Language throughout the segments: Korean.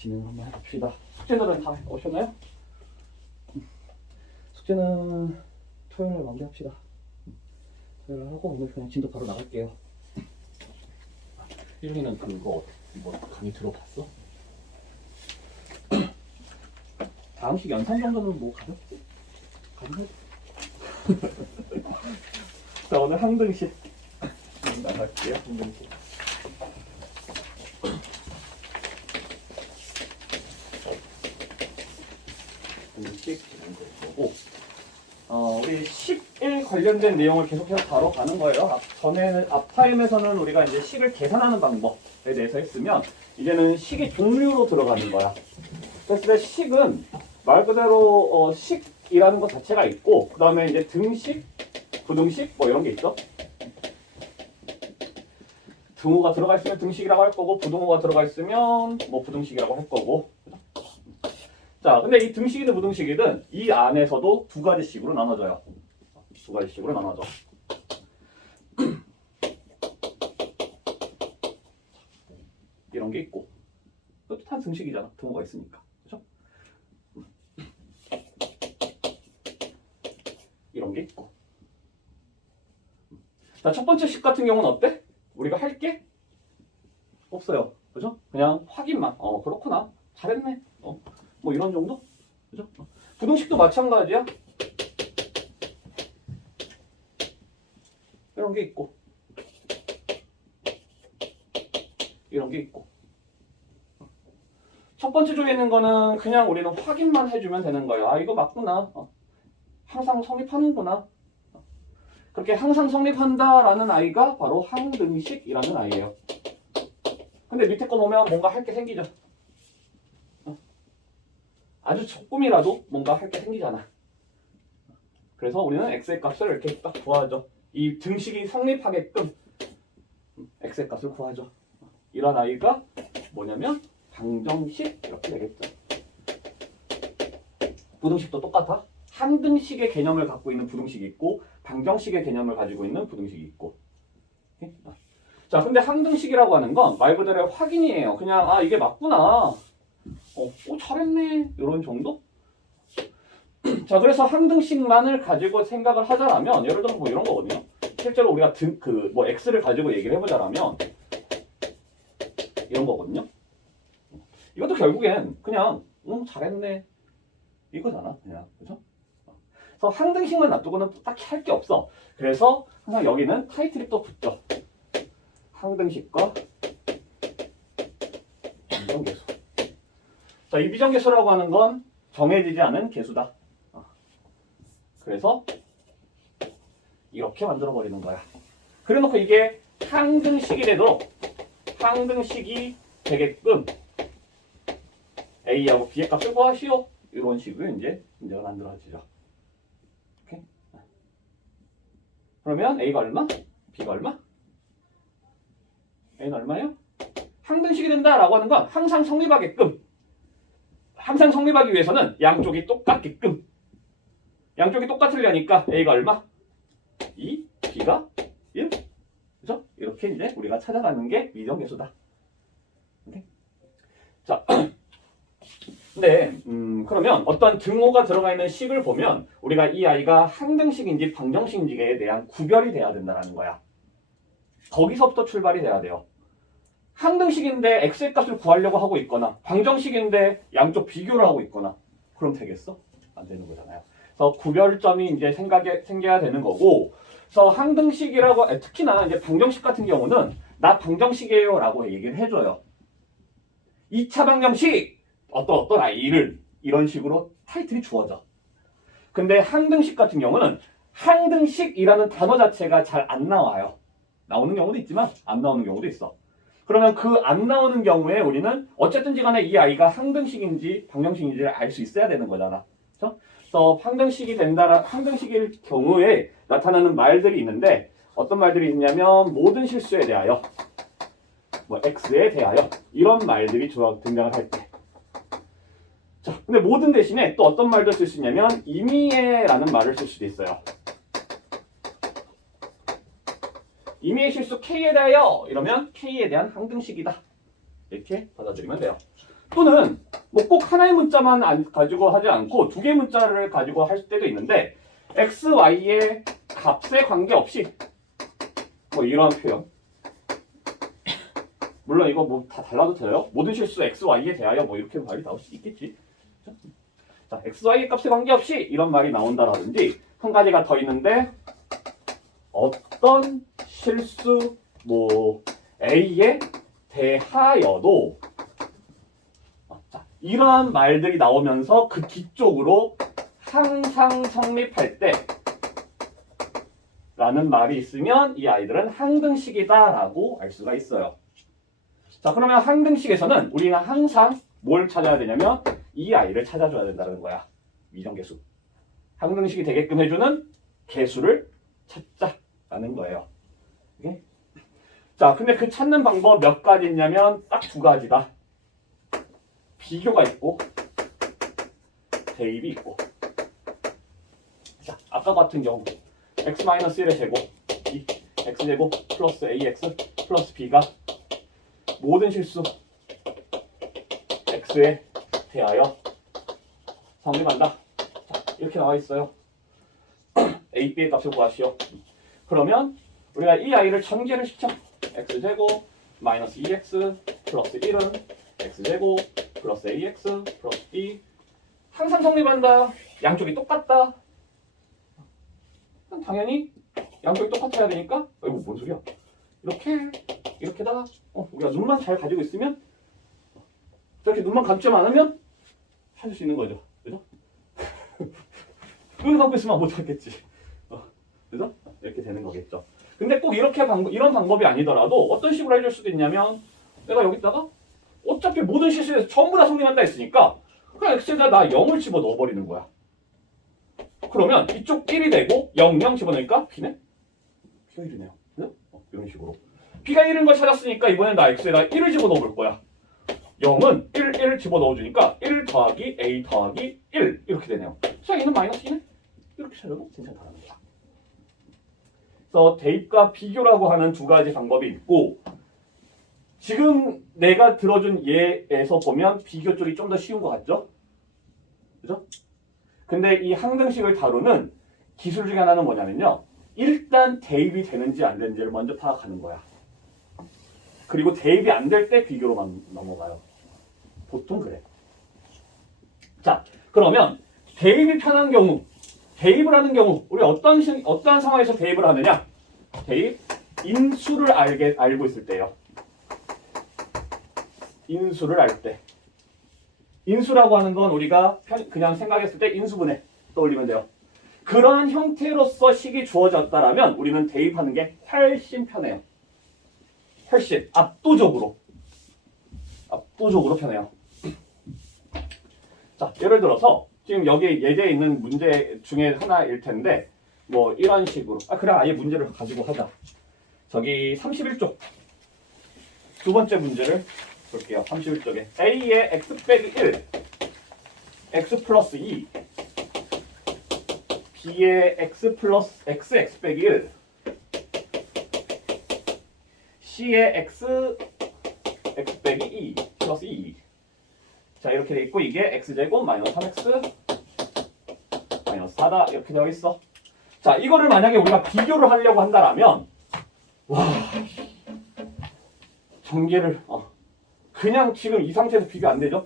진행을 한번 해봅시다. 숙제들은 다 오셨나요? 숙제는 토요일에 마무리합시다. 토요일 하고 오늘 그냥 진도 바로 나갈게요. 일기는 그거 뭐 강의 들어봤어? 다음식 연산 정도는 뭐 가볍지? 가능하지? 자, 오늘 항등식 나갈게요. 항등식. 항등식 진행될 거고, 우리 식에 관련된 내용을 계속해서 다뤄가는 거예요. 앞 타임에서는 우리가 이제 식을 계산하는 방법에 대해서 했으면, 이제는 식의 종류로 들어가는 거야. 그래서 식은 말 그대로 식이라는 것 자체가 있고, 그 다음에 이제 등식, 부등식 뭐 이런 게 있어. 등호가 들어가 있으면 등식이라고 할 거고, 부등호가 들어가 있으면 뭐 부등식이라고 할 거고. 자, 근데 이 등식이든 부등식이든 이 안에서도 두 가지 식으로 나눠져요. 두 가지 식으로 나눠져. 이런 게 있고, 이것도 다 등식이잖아. 등호가 있으니까. 그렇죠? 이런 게 있고. 자, 첫 번째 식 같은 경우는 어때? 우리가 할 게 없어요. 그죠? 그냥 확인만. 그렇구나. 잘했네. 뭐 이런 정도? 그죠? 부등식도 마찬가지야. 이런 게 있고. 이런 게 있고. 첫 번째 쪽에 있는 거는 그냥 우리는 확인만 해주면 되는 거예요. 아, 이거 맞구나. 항상 성립하는구나. 그렇게 항상 성립한다라는 아이가 바로 항등식이라는 아이예요. 근데 밑에 거 보면 뭔가 할 게 생기죠. 아주 조금이라도 뭔가 할 게 생기잖아. 그래서 우리는 x의 값을 이렇게 딱 구하죠. 이 등식이 성립하게끔 x의 값을 구하죠. 이런 아이가 뭐냐면 방정식 이렇게 되겠죠. 부등식도 똑같아. 항등식의 개념을 갖고 있는 부등식이 있고 방정식의 개념을 가지고 있는 부등식이 있고. 자, 근데 항등식이라고 하는 건 말 그대로 확인이에요. 그냥 이게 맞구나. 잘했네. 이런 정도? 자, 그래서 항등식만을 가지고 생각을 하자라면 예를 들어 뭐 이런 거거든요. 실제로 우리가 x를 가지고 얘기를 해보자라면 이런 거거든요. 이것도 결국엔 그냥 잘했네 이거잖아. 그냥. 그죠? 그래서 항등식만 놔두고는 딱히 할 게 없어. 그래서 항상 여기는 타이틀이 또 붙죠. 항등식과 비정계수. 자, 이 비정계수라고 하는 건 정해지지 않은 계수다. 그래서 이렇게 만들어 버리는 거야. 그래 놓고 이게 항등식이 되도록 항등식이 되게끔 A하고 B의 값을 구하시오. 이런 식으로 이제 문제가 만들어지죠. 오케이? 그러면 A가 얼마? B가 얼마? A는 얼마예요? 항등식이 된다라고 하는 건 항상 성립하게끔, 항상 성립하기 위해서는 양쪽이 똑같게끔, 양쪽이 똑같으려니까 A가 얼마? 2, B가 1. 그죠? 이렇게 이제 우리가 찾아가는 게 미정계수다. 오케이? 자, 근데 그러면 어떤 등호가 들어가 있는 식을 보면 우리가 이 아이가 항등식인지 방정식인지에 대한 구별이 돼야 된다는 거야. 거기서부터 출발이 돼야 돼요. 항등식인데 x의 값을 구하려고 하고 있거나 방정식인데 양쪽 비교를 하고 있거나 그럼 되겠어? 안 되는 거잖아요. 그래서 구별점이 이제 생겨야 되는 거고, 그래서 항등식이라고 특히나 이제 방정식 같은 경우는 나 방정식이에요 라고 얘기를 해줘요. 2차 방정식 어떤 아이를 이런 식으로 타이틀이 주어져. 근데 항등식 같은 경우는 항등식이라는 단어 자체가 잘 안 나와요. 나오는 경우도 있지만 안 나오는 경우도 있어. 그러면 그 안 나오는 경우에 우리는 어쨌든지 간에 이 아이가 항등식인지 방정식인지를 알 수 있어야 되는 거잖아. 그렇죠? 그래서 항등식일 경우에 나타나는 말들이 있는데 어떤 말들이 있냐면 모든 실수에 대하여, 뭐 x에 대하여 이런 말들이 등장을 할 때. 자, 근데 모든 대신에 또 어떤 말도 쓸 수 있냐면 임의에라는 말을 쓸 수도 있어요. 임의의 실수 K에 대하여 이러면 K에 대한 항등식이다. 이렇게 받아들이면 돼요. 또는 뭐 꼭 하나의 문자만 가지고 하지 않고 두 개의 문자를 가지고 할 때도 있는데 x, y의 값에 관계없이 뭐 이러한 표현. 물론 이거 뭐 다 달라도 돼요. 모든 실수 x, y에 대하여 뭐 이렇게 말이 나올 수 있겠지. 자, x, y의 값에 관계없이 이런 말이 나온다라든지 한 가지가 더 있는데 어떤 실수 뭐 a에 대하여도 자, 이러한 말들이 나오면서 그 뒤쪽으로 항상 성립할 때 라는 말이 있으면 이 아이들은 항등식이다라고 알 수가 있어요. 자, 그러면 항등식에서는 우리는 항상 뭘 찾아야 되냐면 이 아이를 찾아줘야 된다는 거야. 미정계수. 항등식이 되게끔 해주는 계수를 찾자라는 거예요. 오케이? 자, 근데 그 찾는 방법 몇 가지 있냐면 딱 두 가지다. 비교가 있고 대입이 있고. 자, 아까 같은 경우 x-1의 제곱 이 x제곱 플러스 ax 플러스 b가 모든 실수 x에 대하여 성립한다. 자, 이렇게 나와 있어요. a, b의 값을 구하시오. 그러면 우리가 이 아이를 전개를 시켜. x제곱 마이너스 2x 플러스 1은 x제곱 플러스 ax 플러스 b 항상 성립한다. 양쪽이 똑같다. 당연히 양쪽이 똑같아야 되니까 이거 뭔 소리야? 이렇게다가 우리가 눈만 잘 가지고 있으면 저렇게 눈만 감지만 않으면 찾을 수 있는 거죠. 그죠? 눈을 감고 있으면 못 찾겠지. 그죠? 이렇게 되는 거겠죠. 근데 꼭 이런 방법이 아니더라도 어떤 식으로 해줄 수도 있냐면 내가 여기다가 어차피 모든 실수에서 전부 다 성립한다 했으니까 그냥 x에다 나 0을 집어넣어 버리는 거야. 그러면 이쪽 1이 되고 0, 0 집어넣으니까 b는 b가 1이네요. 그죠? 이런 식으로. b가 1인 걸 찾았으니까 이번엔 나 x에다 1을 집어넣어 볼 거야. 0은 1 집어넣어주니까 1 더하기 a 더하기 1 이렇게 되네요. 그래서 a는 마이너스 2네? 이렇게 찾아도 괜찮다는 거야. 그래서 대입과 비교라고 하는 두 가지 방법이 있고 지금 내가 들어준 예에서 보면 비교 쪽이 좀 더 쉬운 것 같죠? 그죠? 근데 이 항등식을 다루는 기술 중에 하나는 뭐냐면요. 일단 대입이 되는지 안 되는지를 먼저 파악하는 거야. 그리고 대입이 안 될 때 비교로만 넘어가요. 보통 그래. 자, 그러면 대입이 편한 경우, 대입을 하는 경우, 우리 어떠한 상황에서 대입을 하느냐? 대입, 인수를 알고 있을 때요. 인수를 알 때. 인수라고 하는 건 우리가 그냥 생각했을 때 인수분해 떠올리면 돼요. 그러한 형태로서 식이 주어졌다라면 우리는 대입하는 게 훨씬 편해요. 훨씬 압도적으로 편해요. 자, 예를 들어서 지금 여기 예제에 있는 문제 중에 하나일 텐데 뭐 이런 식으로 그래 아예 문제를 가지고 하자. 저기 31쪽 두 번째 문제를 볼게요. 31쪽에 a의 x 빼기 1 x 플러스 2 b의 x 플러스 x 빼기 1 c의 x 빼기 2 플러스 2 자 이렇게 돼 있고 이게 x제곱 마이너스 3x 마이너스 4다 이렇게 되어 있어. 자 이거를 만약에 우리가 비교를 하려고 한다라면 와 전개를 그냥 지금 이 상태에서 비교 안 되죠?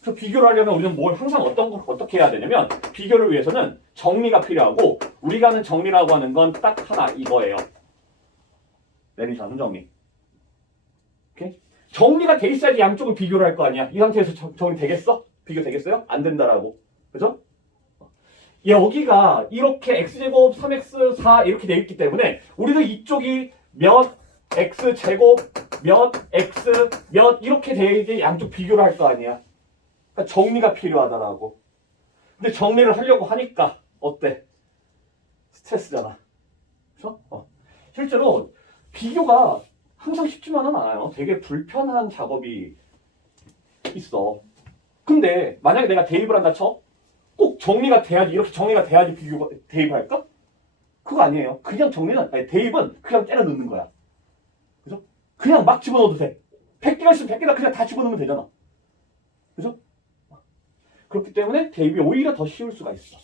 그래서 비교를 하려면 우리는 항상 어떻게 해야 되냐면 비교를 위해서는 정리가 필요하고 우리가 하는 정리라고 하는 건 딱 하나 이거예요. 내리사는 정리. 오케이? 정리가 돼 있어야지 양쪽을 비교를 할 거 아니야. 이 상태에서 정리 되겠어? 비교 되겠어요? 안 된다라고. 그죠? 여기가 이렇게 x제곱 3x 4 이렇게 돼 있기 때문에 우리도 이쪽이 몇 x제곱 몇 x 몇 이렇게 돼야지 양쪽 비교를 할 거 아니야. 그러니까 정리가 필요하다라고. 근데 정리를 하려고 하니까 어때? 스트레스잖아. 그렇죠? 실제로 비교가 항상 쉽지만은 않아요. 되게 불편한 작업이 있어. 근데 만약에 내가 대입을 한다 쳐? 꼭 정리가 돼야지 이렇게 정리가 돼야지 대입할까? 그거 아니에요. 그냥 대입은 그냥 때려 넣는 거야. 그죠? 그냥 막 집어넣어도 돼. 100개가 있으면 100개다 그냥 다 집어넣으면 되잖아. 그죠? 그렇기 때문에 대입이 오히려 더 쉬울 수가 있어.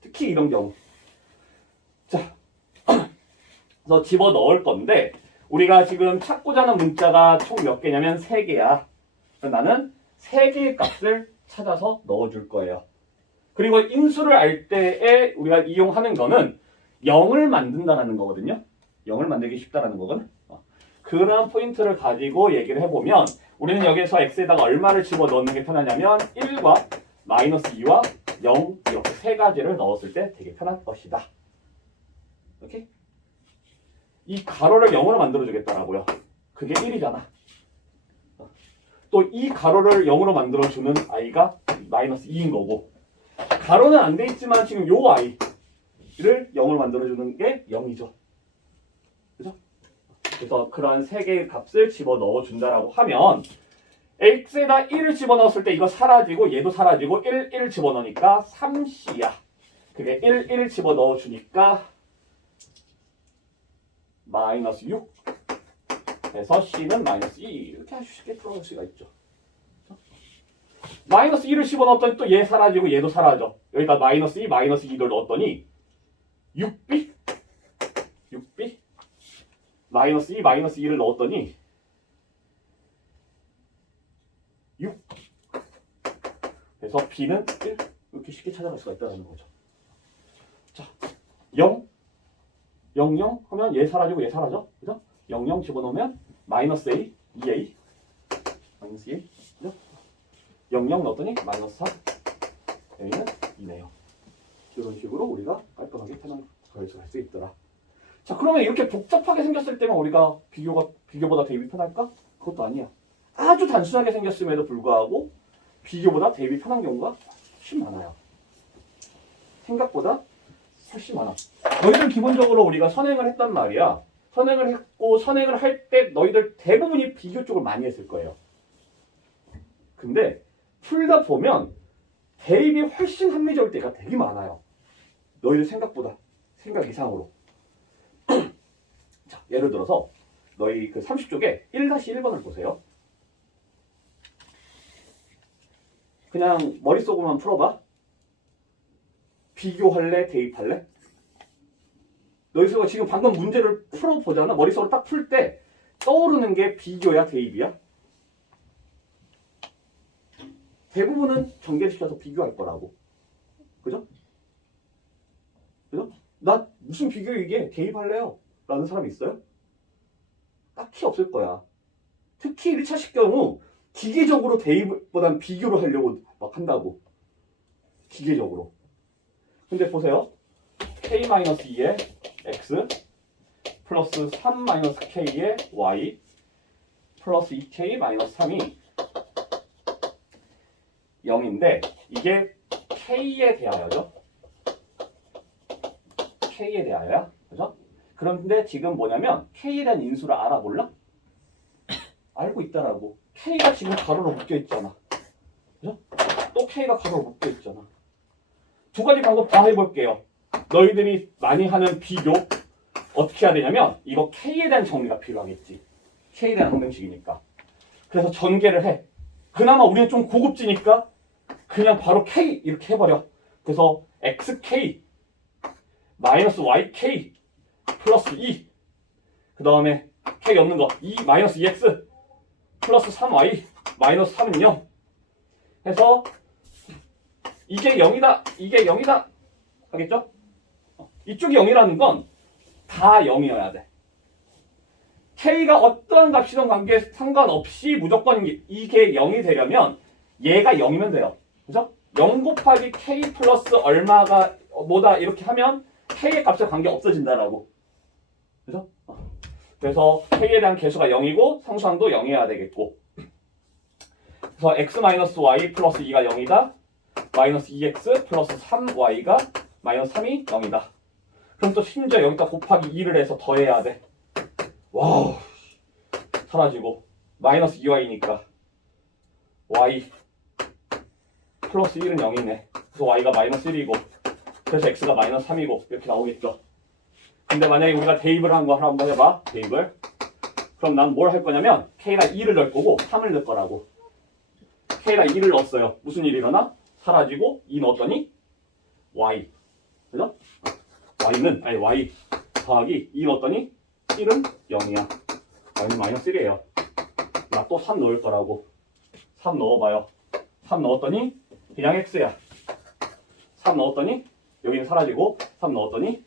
특히 이런 경우. 자, 그래서 집어 넣을 건데 우리가 지금 찾고자 하는 문자가 총 몇 개냐면 3개야. 나는 3개의 값을 찾아서 넣어줄 거예요. 그리고 인수를 알 때에 우리가 이용하는 거는 0을 만든다는 거거든요. 0을 만들기 쉽다라는 거거든. 그런 포인트를 가지고 얘기를 해보면 우리는 여기서 x에다가 얼마를 집어넣는 게 편하냐면 1과 마이너스 2와 0 이렇게 3가지를 넣었을 때 되게 편할 것이다. 오케이? 이 가로를 0으로 만들어주겠다라고요. 그게 1이잖아. 또 이 가로를 0으로 만들어주는 i가 마이너스 2인 거고 가로는 안 돼 있지만 지금 요 i를 0으로 만들어주는 게 0이죠. 그죠? 그래서 그러한 3개의 값을 집어넣어 준다라고 하면 x에다 1을 집어넣었을 때 이거 사라지고 얘도 사라지고 1 집어넣으니까 3c야. 그게 1 집어넣어 주니까 마이너스 6 해서 c는 마이너스 2 이렇게 아주 쉽게 풀어볼 수가 있죠. 마이너스 2를 집어넣었더니 또 얘 사라지고 얘도 사라져. 여기다 마이너스 2, 마이너스 2를 넣었더니 6b 마이너스 2, 마이너스 2를 넣었더니 6 그래서 b는 1 이렇게 쉽게 찾아갈 수가 있다는 거죠. 자, 0 하면 얘 사라지고 얘 사라져. 그죠? 0 집어넣으면 마이너스 a, 2a 마이너스 2a 그죠? 0 넣었더니 마이너스 3 a는 2네요. 이런 식으로 우리가 깔끔하게 편하게 구할 수 있더라. 자, 그러면 이렇게 복잡하게 생겼을 때만 우리가 비교보다 대입이 편할까? 그것도 아니야. 아주 단순하게 생겼음에도 불구하고 비교보다 대입이 편한 경우가 훨씬 많아요. 생각보다 훨씬 많아. 너희들 기본적으로 우리가 선행을 했단 말이야. 선행을 했고 선행을 할 때 너희들 대부분이 비교 쪽을 많이 했을 거예요. 근데 풀다 보면 대입이 훨씬 합리적일 때가 되게 많아요. 너희들 생각보다 생각 이상으로. 자, 예를 들어서 너희 그 30쪽에 1-1번을 보세요. 그냥 머릿속으로만 풀어봐. 비교할래? 대입할래? 너희가 지금 방금 문제를 풀어보잖아. 머릿속으로 딱 풀 때 떠오르는 게 비교야? 대입이야? 대부분은 전개시켜서 비교할 거라고. 그죠? 그죠? 나 무슨 비교 이게 대입할래요? 라는 사람이 있어요? 딱히 없을 거야. 특히 1차식 경우 기계적으로 대입보단 비교를 하려고 막 한다고. 기계적으로. 근데 보세요. k-2의 x 플러스 3-k의 y 플러스 2k-3이 0인데 이게 k에 대하여죠. k에 대하여야. 그죠? 그런데 지금 뭐냐면 k에 대한 인수를 알아볼라? 알고 있다라고. k가 지금 가로로 묶여 있잖아. 그죠? 또 k가 가로로 묶여 있잖아. 두 가지 방법 다 해볼게요. 너희들이 많이 하는 비교 어떻게 해야 되냐면 이거 k에 대한 정리가 필요하겠지. k에 대한 항등식이니까. 그래서 전개를 해. 그나마 우리는 좀 고급지니까 그냥 바로 k 이렇게 해버려. 그래서 xk 마이너스 yk 플러스 2 그 다음에 k 없는 거 2 마이너스 2x 플러스 3y 마이너스 3은 0 해서 이게 0이다 이게 0이다 하겠죠? 이쪽이 0이라는 건 다 0이어야 돼. k가 어떤 값이든 관계에 상관없이 무조건 이게 0이 되려면 얘가 0이면 돼요. 그죠? 0 곱하기 k 플러스 얼마가 뭐다 이렇게 하면 k의 값에 관계 없어진다라고. 그죠? 그래서 k에 대한 개수가 0이고 상수항도 0이어야 되겠고. 그래서 x-y 플러스 2가 0이다. 마이너스 2x 플러스 3y가 마이너스 3이 0이다. 그럼 또 심지어 여기다 곱하기 2를 해서 더해야 돼. 와우. 사라지고 마이너스 2y니까 y 플러스 1은 0이네. 그래서 y가 마이너스 1이고 그래서 x가 마이너스 3이고 이렇게 나오겠죠. 근데 만약에 우리가 대입을 한 거 한번 해봐. 대입을. 그럼 난 뭘 할 거냐면 k랑 2를 넣을 거고 3을 넣을 거라고. K에다 2를 넣었어요. 무슨 일이 일어나? 사라지고 2 넣었더니 Y. 그죠? Y 더하기 2 넣었더니 1은 0이야. Y는 마이너스 1이에요. 나 또 3 넣을 거라고. 3 넣어봐요. 3 넣었더니 그냥 X야. 3 넣었더니 여기는 사라지고 3 넣었더니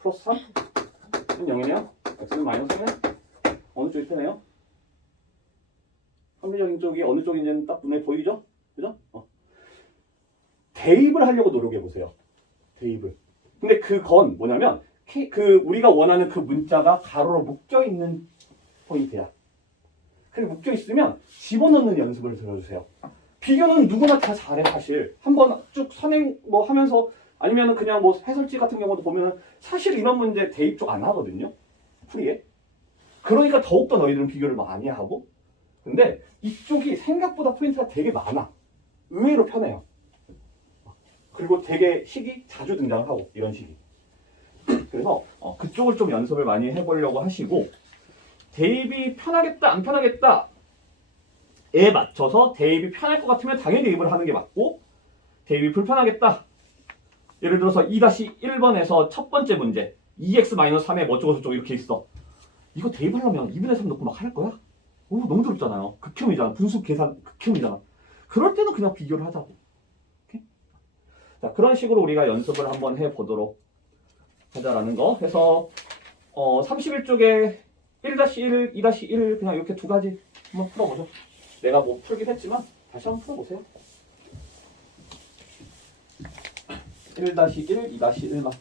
플러스 3? 는 0이네요. X는 마이너스 1네. 어느 쪽이 편해요? 합리적인 쪽이 어느 쪽인지는 딱 눈에 보이죠? 그죠? 대입을 하려고 노력해보세요. 대입을. 근데 그건 뭐냐면 우리가 원하는 그 문자가 가로로 묶여있는 포인트야. 그리고 묶여있으면 집어넣는 연습을 들어주세요. 비교는 누구나 다 잘해 사실. 한번 쭉 선행 뭐 하면서 아니면 그냥 뭐 해설지 같은 경우도 보면 사실 이런 문제 대입 쪽 안 하거든요. 풀이에. 그러니까 더욱더 너희들은 비교를 많이 하고 근데 이쪽이 생각보다 포인트가 되게 많아. 의외로 편해요. 그리고 되게 식이 자주 등장을 하고 이런 식이. 그래서 그쪽을 좀 연습을 많이 해보려고 하시고 대입이 편하겠다 안 편하겠다 에 맞춰서 대입이 편할 것 같으면 당연히 대입을 하는 게 맞고 대입이 불편하겠다 예를 들어서 2-1번에서 첫 번째 문제 2x-3에 뭐 어쩌고 저쩌고 이렇게 있어. 이거 대입하려면 2분의 3 넣고 막 할 거야? 오, 너무 더럽잖아요. 극혐이잖아. 분수 계산 극혐이잖아. 그럴 때는 그냥 비교를 하자고. 오케이? 자, 그런 식으로 우리가 연습을 한번 해보도록 하자라는 거. 해서 31쪽에 1-1, 2-1 그냥 이렇게 두 가지 한번 풀어보죠. 내가 뭐 풀긴 했지만 다시 한번 풀어보세요. 1-1, 2-1만.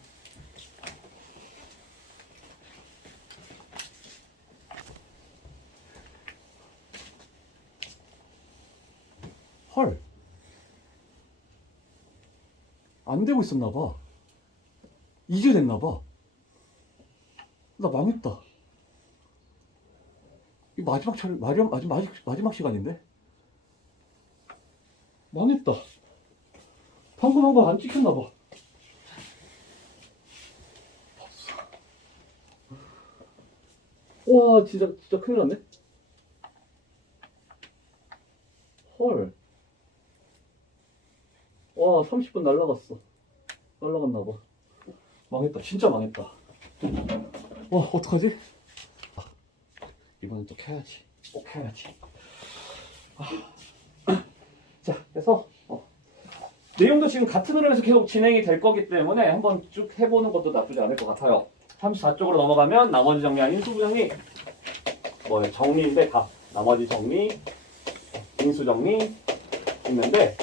헐. 안 되고 있었나 봐. 이제 됐나 봐. 나 망했다. 이 마지막 시간인데? 망했다. 방금 한 거 안 찍혔나 봐. 와, 진짜 큰일 났네. 헐. 와, 30분 날라갔어. 날라갔나 봐. 망했다. 진짜 망했다. 와, 어떡하지? 이번엔 또 켜야지. 꼭 켜야지. 자, 그래서 내용도 지금 같은 흐름에서 계속 진행이 될 거기 때문에 한번 쭉 해보는 것도 나쁘지 않을 것 같아요. 34쪽으로 넘어가면 나머지 정리 아닌 인수 정리 정리인데 다 나머지 정리, 인수 정리 있는데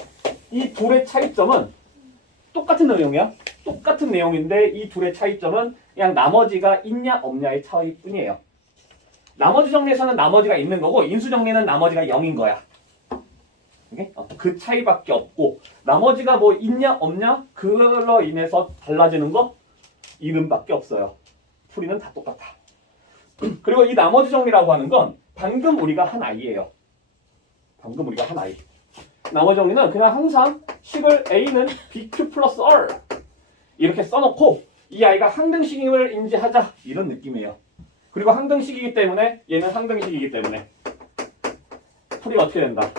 이 둘의 차이점은 똑같은 내용이야. 똑같은 내용인데 이 둘의 차이점은 그냥 나머지가 있냐 없냐의 차이뿐이에요. 나머지 정리에서는 나머지가 있는 거고 인수 정리는 나머지가 0인 거야. 오케이? 그 차이밖에 없고 나머지가 뭐 있냐 없냐 그걸로 인해서 달라지는 거 이름밖에 없어요. 풀이는 다 똑같아. 그리고 이 나머지 정리라고 하는 건 방금 우리가 한 아이예요. 방금 우리가 한 아이. 나머지 정리는 그냥 항상 식을 A는 BQ 플러스 R 이렇게 써놓고 이 아이가 항등식임을 인지하자 이런 느낌이에요. 그리고 항등식이기 때문에 얘는 항등식이기 때문에 풀이가 어떻게 된다?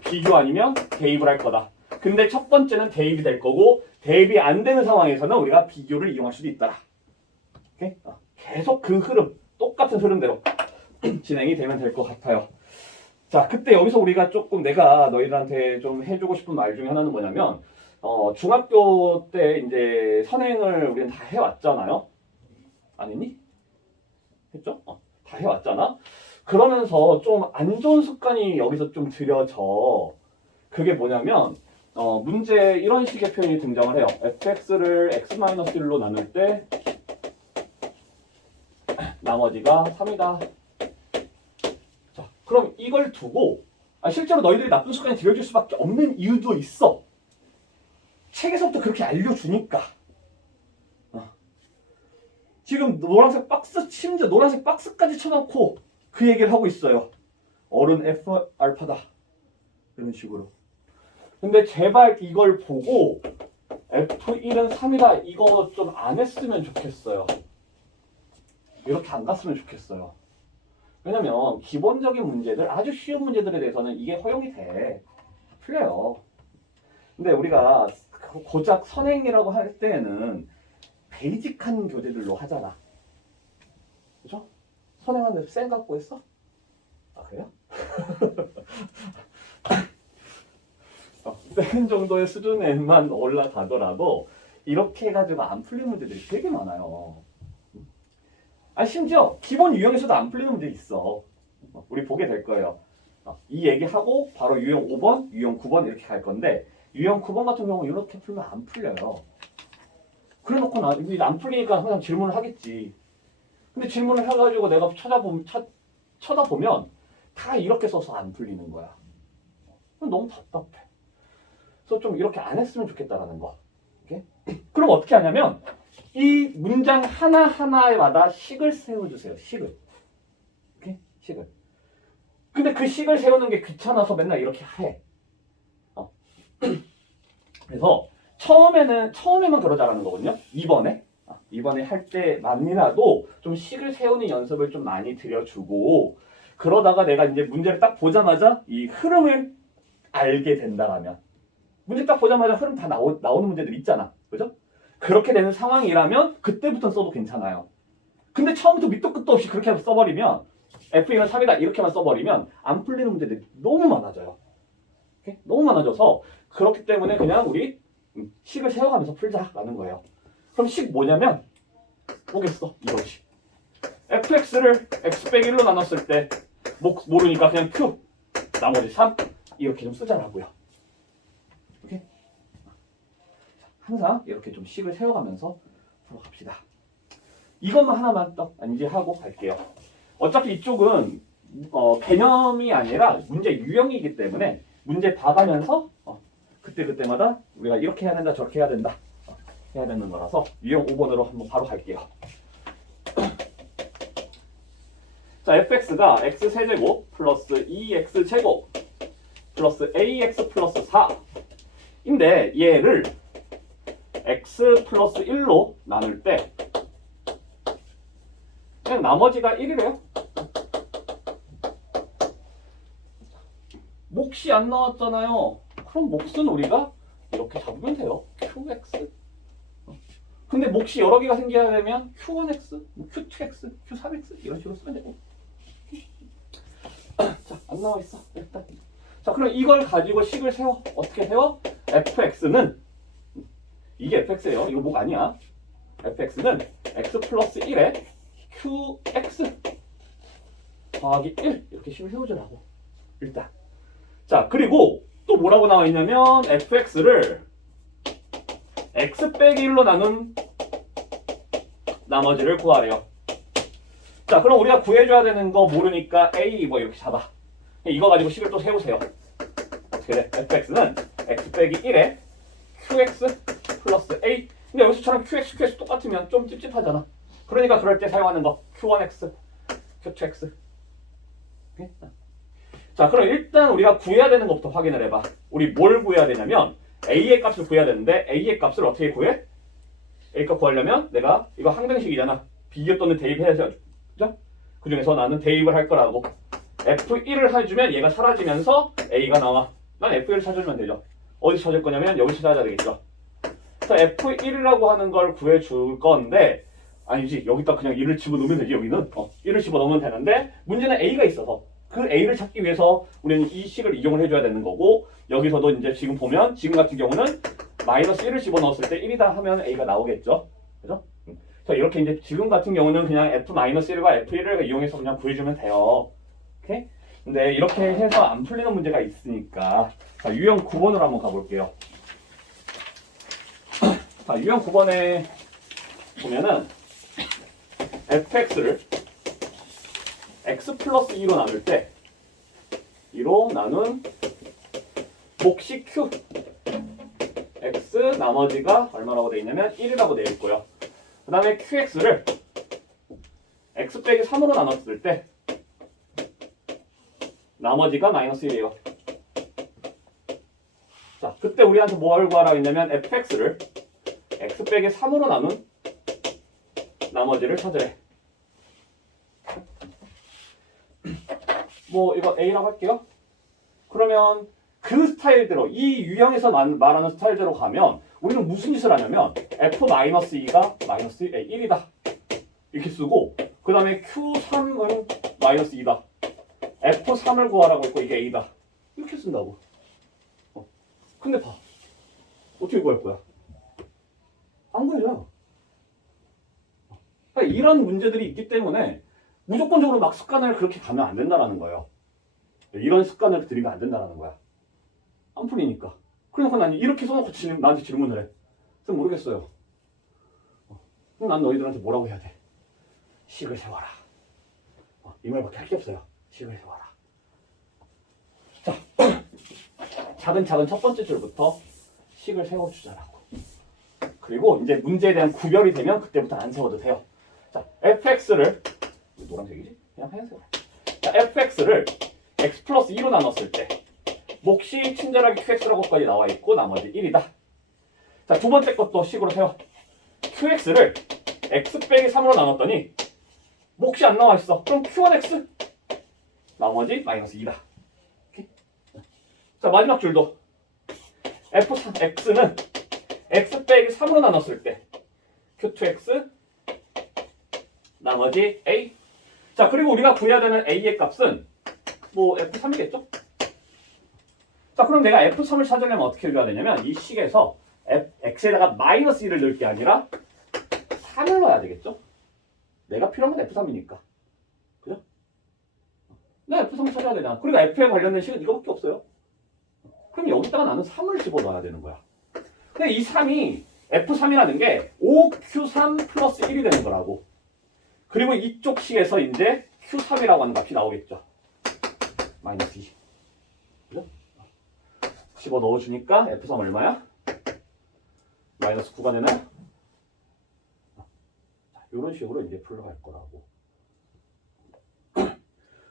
비교 아니면 대입을 할 거다. 근데 첫 번째는 대입이 될 거고 대입이 안 되는 상황에서는 우리가 비교를 이용할 수도 있더라. 오케이? 계속 그 흐름, 똑같은 흐름대로 진행이 되면 될 것 같아요. 자, 그때 여기서 우리가 조금 내가 너희들한테 좀 해주고 싶은 말 중에 하나는 뭐냐면 중학교 때 이제 선행을 우리는 다 해왔잖아요. 아니니? 했죠? 다 해왔잖아. 그러면서 좀 안 좋은 습관이 여기서 좀 들여져. 그게 뭐냐면 문제 이런 식의 표현이 등장을 해요. fx를 x-1로 나눌 때 나머지가 3이다. 자, 그럼 이걸 두고 실제로 너희들이 나쁜 습관이 들여질 수밖에 없는 이유도 있어. 책에서부터 그렇게 알려주니까. 지금 노란색 박스, 심지어 노란색 박스까지 쳐놓고 그 얘기를 하고 있어요. 어른 F 알파다. 이런 식으로. 근데 제발 이걸 보고 F1은 3이다. 이거 좀 안 했으면 좋겠어요. 이렇게 안 갔으면 좋겠어요. 왜냐면 기본적인 문제들, 아주 쉬운 문제들에 대해서는 이게 허용이 돼. 풀려요. 근데 우리가 고작 선행이라고 할 때에는 베이직한 교재들로 하잖아. 그죠? 선행하는데 쌩 갖고 했어? 아, 그래요? 쌩 정도의 수준에만 올라가더라도 이렇게 해가지고 안 풀리는 문제들이 되게 많아요. 아, 심지어 기본 유형에서도 안 풀리는 문제 있어. 우리 보게 될 거예요. 이 얘기하고 바로 유형 5번, 유형 9번 이렇게 갈 건데 유형 9번 같은 경우 이렇게 풀면 안 풀려요. 그래 놓고 안 풀리니까 항상 질문을 하겠지. 근데 질문을 해가지고 내가 쳐다보면 다 이렇게 써서 안 풀리는 거야. 너무 답답해. 그래서 좀 이렇게 안 했으면 좋겠다라는 거. 오케이? 그럼 어떻게 하냐면 이 문장 하나하나마다 식을 세워주세요. 식을. 오케이? 식을. 근데 그 식을 세우는 게 귀찮아서 맨날 이렇게 해. 그래서 처음에만 그러자라는 거거든요. 이번에 할 때만이라도 좀 식을 세우는 연습을 좀 많이 들여주고 그러다가 내가 이제 문제를 딱 보자마자 이 흐름을 알게 된다라면 문제 딱 보자마자 흐름 다 나오는 문제들 있잖아. 그죠? 그렇게 되는 상황이라면 그때부터 써도 괜찮아요. 근데 처음부터 밑도 끝도 없이 그렇게 써버리면 F1은 3이다 이렇게만 써버리면 안 풀리는 문제들이 너무 많아져요. 오케이? 너무 많아져서 그렇기 때문에 그냥 우리 식을 세워가면서 풀자라는 거예요. 그럼 식 뭐냐면 보겠어. 이거지. fx를 x 빼기 1로 나눴을 때 모르니까 그냥 q 나머지 3 이렇게 좀 쓰자라고요. 오케이? 항상 이렇게 좀 식을 세워가면서 풀어갑시다. 이것만 하나만 딱 이제 하고 갈게요. 어차피 이쪽은 개념이 아니라 문제 유형이기 때문에 문제 봐가면서 그때마다 우리가 이렇게 해야 된다 저렇게 해야 된다 해야 되는 거라서 유형 5번으로 한번 바로 갈게요. 자, fx가 x세제곱 플러스 2x제곱 플러스 ax 플러스 4인데 얘를 x 플러스 1로 나눌 때 그냥 나머지가 1이래요. 몫이 안 나왔잖아요. 그럼 몫은 우리가 이렇게 잡으면 돼요. qx. 근데 몫이 여러 개가 생겨야 되면 q1x, q2x, q3x 이런 식으로 쓰면 되고. 자, 안 나와 있어. 일단. 자, 그럼 이걸 가지고 식을 세워. 어떻게 세워? fx는 이게 fx예요. 이거 목 아니야. fx는 x 플러스 1에 qx 더하기 1 이렇게 식을 세워주라고. 일단. 자, 그리고 또 뭐라고 나와 있냐면 fx를 x 빼기 1로 나눈 나머지를 구하래요. 자, 그럼 우리가 구해줘야 되는 거 모르니까 a 뭐 이렇게 잡아. 이거 가지고 식을 또 세우세요. 어떻게 돼? fx는 x 빼기 1에 qx 플러스 a. 근데 여기서처럼 qx 똑같으면 좀 찝찝하잖아. 그러니까 그럴 때 사용하는 거 q1x, q2x. 오케이? 자, 그럼 일단 우리가 구해야 되는 것부터 확인을 해봐. 우리 뭘 구해야 되냐면 a의 값을 구해야 되는데 a의 값을 어떻게 구해? a 값 구하려면 내가 이거 항등식이잖아. 비교 또는 대입해야죠. 그죠? 그 중에서 나는 대입을 할 거라고. f1을 해주면 얘가 사라지면서 a가 나와. 난 f1을 찾아주면 되죠. 어디서 찾을 거냐면 여기서 찾아야 되겠죠. 그래서 f1이라고 하는 걸 구해줄 건데 아니지 여기다 그냥 1을 집어넣으면 되지. 여기는 1을 집어넣으면 되는데 문제는 a가 있어서 그 a를 찾기 위해서 우리는 이 식을 이용을 해줘야 되는 거고 여기서도 이제 지금 보면 지금 같은 경우는 마이너스 1을 집어넣었을 때 1이다 하면 a가 나오겠죠. 그죠? 자, 이렇게 이제 지금 같은 경우는 그냥 f-1과 f1을 이용해서 그냥 구해주면 돼요. 오케이? 근데 이렇게 해서 안 풀리는 문제가 있으니까 자, 유형 9번으로 한번 가볼게요. 자, 유형 9번에 보면은 fx를 x 플러스 2로 나눌 때 2로 나눈 몫이 q x 나머지가 얼마라고 되어 있냐면 1이라고 되어 있고요. 그 다음에 qx를 x 빼기 3으로 나눴을 때 나머지가 마이너스 1이에요. 자, 그때 우리한테 뭘 구하라고 했냐면 fx를 x 빼기 3으로 나눈 나머지를 찾으래. 뭐 이거 A라고 할게요. 그러면 그 스타일대로 이 유형에서 말하는 스타일대로 가면 우리는 무슨 짓을 하냐면 F-2가 -1이다 이렇게 쓰고 그 다음에 Q3은 -2다 F3을 구하라고 했고 이게 A다 이렇게 쓴다고. 근데 봐 어떻게 구할 거야? 안 구해져요. 그러니까 이런 문제들이 있기 때문에 무조건적으로 막 습관을 그렇게 가면 안 된다는 거예요. 이런 습관을 들이면 안 된다는 거야. 안 풀리니까. 그러니까 난 이렇게 써놓고 나한테 질문을 해. 전 모르겠어요. 그럼 난 너희들한테 뭐라고 해야 돼? 식을 세워라. 이 말밖에 할 게 없어요. 식을 세워라. 자, 차근차근 첫 번째 줄부터 식을 세워주자라고. 그리고 이제 문제에 대한 구별이 되면 그때부터 안 세워도 돼요. 자, fx를 노란색이지? 그냥 하얀색. 자, fx를 x 플러스 2로 나눴을 때 몫이 친절하게 qx라고까지 나와 있고 나머지 1이다. 자, 두 번째 것도 식으로 세워. qx를 x 빼기 3으로 나눴더니 몫이 안 나와 있어. 그럼 q1x 나머지 -2다. 오케이? 자, 마지막 줄도 x는 x 빼기 3으로 나눴을 때 q2x 나머지 a. 자, 그리고 우리가 구해야 되는 a의 값은 뭐 f3이겠죠? 자, 그럼 내가 f3을 찾으려면 어떻게 해야 되냐면 이 식에서 x에다가 -1을 넣을 게 아니라 3을 넣어야 되겠죠? 내가 필요한 건 f3이니까. 그죠? 네, f3을 찾아야 되잖아. 그리고 f에 관련된 식은 이거밖에 없어요. 그럼 여기다가 나는 3을 집어넣어야 되는 거야. 근데 이 3이 f3이라는 게 5q3 플러스 1이 되는 거라고. 그리고 이쪽 식에서 이제 q3이라고 하는 값이 나오겠죠. -2. 그죠? 집어 넣어주니까 f3 얼마야? -9가 되나요? 이런 식으로 이제 풀러갈 거라고.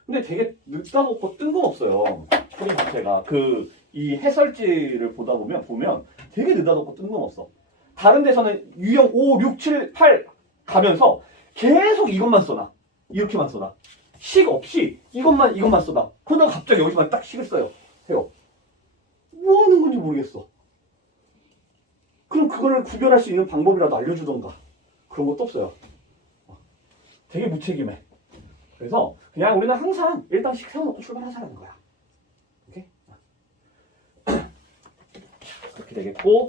근데 되게 늦다 놓고 뜬금없어요. 풀이 자체가 이 해설지를 보다 보면 되게 늦다 놓고 뜬금없어. 다른 데서는 유형 5, 6, 7, 8 가면서 계속 이것만 써놔. 이렇게만 써놔. 식 없이 이것만 써놔. 그러다가 갑자기 여기서만 딱 식을 써요. 세요. 뭐 하는 건지 모르겠어. 그럼 그거를 구별할 수 있는 방법이라도 알려주던가. 그런 것도 없어요. 되게 무책임해. 그래서 그냥 우리는 항상 일단 식 세워놓고 출발하자는 거야. 오케이? 그렇게 되겠고,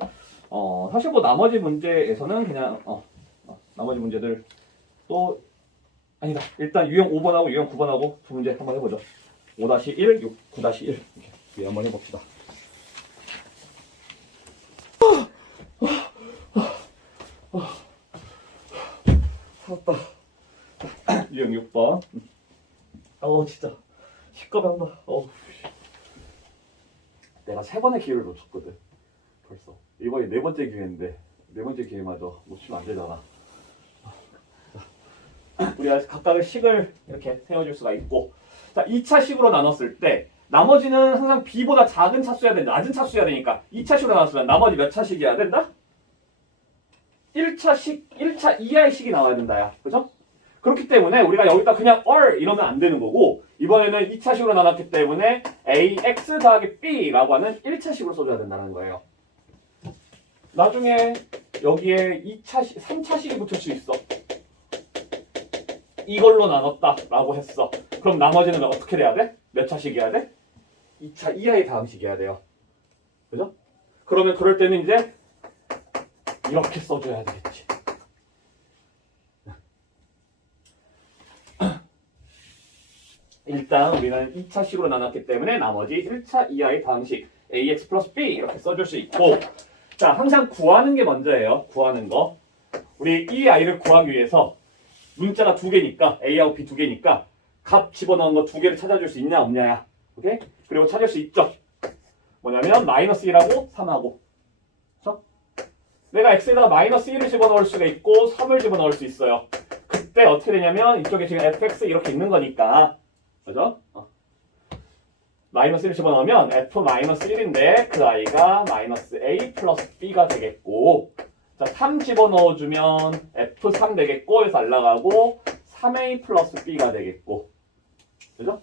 사실 뭐 나머지 문제에서는 그냥 나머지 문제들 또 아니다. 일단 유형 5번하고 유형 9번하고 두 문제 한번 해보죠. 5-1, 9-1 이렇게 한번 해봅시다. 살았다. 유형 6번. 진짜 시끄럽다. 내가 3번의 기회를 놓쳤거든. 벌써 이번이 4번째 기회인데 4번째 기회마저 놓치면 안 되잖아. 우리가 각각의 식을 이렇게 세워줄 수가 있고, 자, 2차 식으로 나눴을 때 나머지는 항상 b보다 작은 차수여야 된다. 낮은 차수여야 되니까 2차 식으로 나눴으면 나머지 몇 차식이어야 된다? 1차 이하의 식이 나와야 된다야. 그죠? 그렇기 때문에 우리가 여기다 그냥 이러면 안 되는 거고, 이번에는 2차식으로 나눴기 때문에 ax 더하기 b라고 하는 1차식으로 써줘야 된다는 거예요. 나중에 여기에 3차식이 붙을 수 있어. 이걸로 나눴다라고 했어. 그럼 나머지는 어떻게 돼야 돼? 몇 차식이어야 돼? 2차 이하의 다항식이어야 돼요. 그죠? 그러면 그럴 때는 이제 이렇게 써줘야 되겠지. 일단 우리는 2차식으로 나눴기 때문에 나머지 1차 이하의 다항식 ax 플러스 b 이렇게 써줄 수 있고, 자, 항상 구하는 게 먼저예요. 구하는 거. 우리 이 아이를 구하기 위해서 문자가 2개니까 a하고 b 2개니까 값 집어넣은 거 2개를 찾아줄 수 있냐 없냐야. 오케이? 그리고 찾을 수 있죠. 뭐냐면 -1하고 3하고. 그렇죠? 내가 x에다가 -1을 집어넣을 수가 있고 3을 집어넣을 수 있어요. 그때 어떻게 되냐면 이쪽에 지금 fx 이렇게 있는 거니까, 그죠? -1을 집어넣으면 f-1인데 그 아이가 -a 플러스 b가 되겠고, 자, 3 집어넣어주면 f3 되겠고, 그래서 날라가고 3a 플러스 b가 되겠고, 그죠?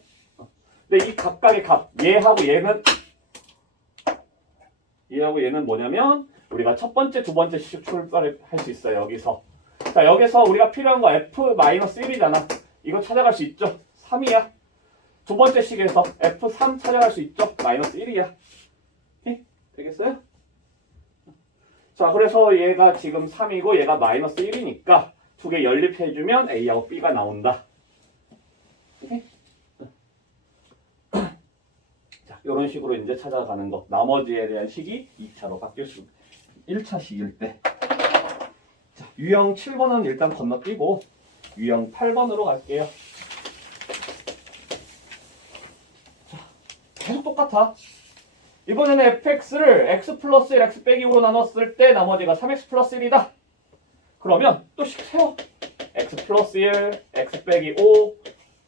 근데 이 각각의 값, 얘하고 얘는 뭐냐면 우리가 첫 번째, 두 번째 식 출발을 할 수 있어요. 여기서. 자, 여기서 우리가 필요한 거 F-1이잖아. 이거 찾아갈 수 있죠? 3이야. 두 번째 식에서 F3 찾아갈 수 있죠? -1이야. 되겠어요? 자, 그래서 얘가 지금 3이고 얘가 -1이니까 두 개 연립해주면 A하고 B가 나온다. 오케이? 자, 이런 식으로 이제 찾아가는 거. 나머지에 대한 식이 2차로 바뀔 수 1차 식일 때. 자, 유형 7번은 일단 건너뛰고 유형 8번으로 갈게요. 자, 계속 똑같아. 이번에는 fx를 x 플러스 1, x 빼기 5로 나눴을 때 나머지가 3x 플러스 1이다. 그러면 또 식 세워. x 플러스 1, x 빼기 5,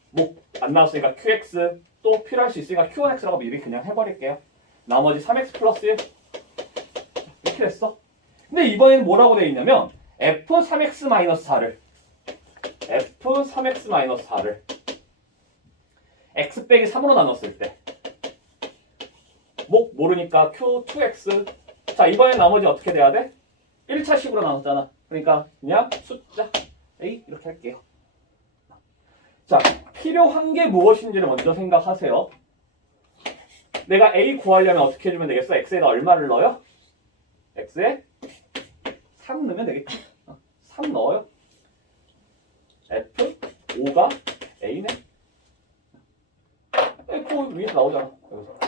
뭐 안 나왔으니까 qx, 또 필요할 수 있으니까 q1x라고 미리 그냥 해버릴게요. 나머지 3x 플러스 1 이렇게 됐어. 근데 이번에는 뭐라고 되어 있냐면 f3x-4를 x 빼기 3으로 나눴을 때 모르니까 q2x. 자, 이번에 나머지 어떻게 돼야 돼? 1차 식으로 나눴잖아. 그러니까 그냥 숫자 A 이렇게 할게요. 자, 필요한 게 무엇인지를 먼저 생각하세요. 내가 A 구하려면 어떻게 해주면 되겠어? x에다 얼마를 넣어요? x에 3 넣으면 되겠지. 3 넣어요. F5가 A네. F5 위에서 나오잖아. 여기서.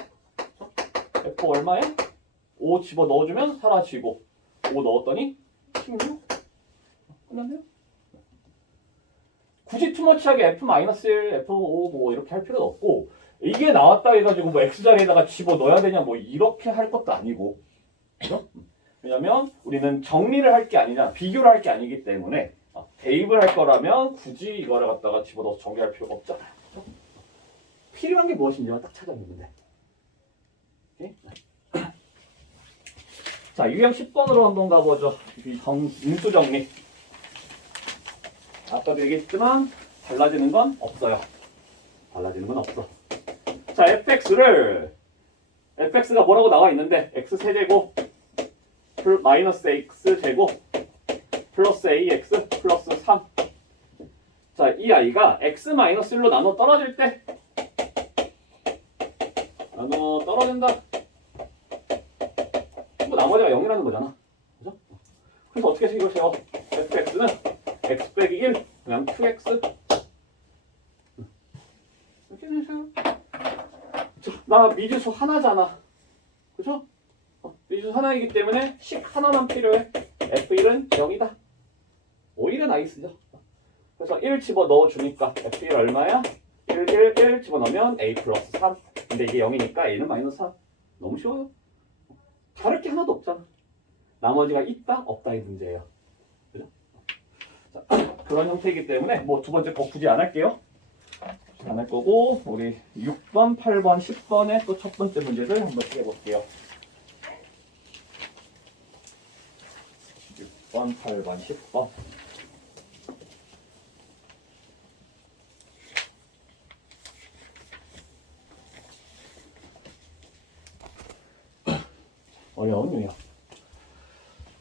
F 얼마야? 5 집어 넣어주면 사라지고 5 넣었더니 16. 끝났네요. 굳이 투머치하게 F-1, F5 뭐 이렇게 할 필요도 없고, 이게 나왔다 해가지고 뭐 X자리에다가 집어 넣어야 되냐 뭐 이렇게 할 것도 아니고, 그죠? 왜냐면 우리는 정리를 할 게 아니냐, 비교를 할 게 아니기 때문에 대입을 할 거라면 굳이 이거를 갖다가 집어넣어서 정리할 필요가 없잖아. 그죠? 필요한 게 무엇인지만 딱 찾아내면 돼. 오케이? 자, 유형 10번으로 한번 가보죠. 인수정리. 아까도 얘기했지만 달라지는 건 없어요. 달라지는 건 없어. 자, fx가 뭐라고 나와 있는데 x세제곱 마이너스 x제곱 플러스 ax 플러스 3. 자, 이 아이가 x-1로 나눠 떨어질 때 나눠 떨어진다. 뭐 나머지가 0이라는 거잖아. 그죠? 그래서 어떻게 식을 세워? fx는 x 빼기 1 그냥 qx 이렇게 되세요. 나 미지수 하나잖아. 그죠? 미지수 하나이기 때문에 식 하나만 필요해. f1은 0이다. 오히려 나이스죠. 그래서 1 집어 넣어주니까 f1 얼마야? 1 집어넣으면 a 플러스 3. 근데 이게 0이니까 a는 마이너스 3. 너무 쉬워요. 다를 게 하나도 없잖아. 나머지가 있다 없다의 문제예요. 그죠? 자, 그런 형태이기 때문에 뭐 두 번째 거 굳이 안 할게요. 안 할 거고 우리 6번, 8번, 10번의 또 첫 번째 문제를 한번 해볼게요. 6번, 8번, 10번. 어려운 유형.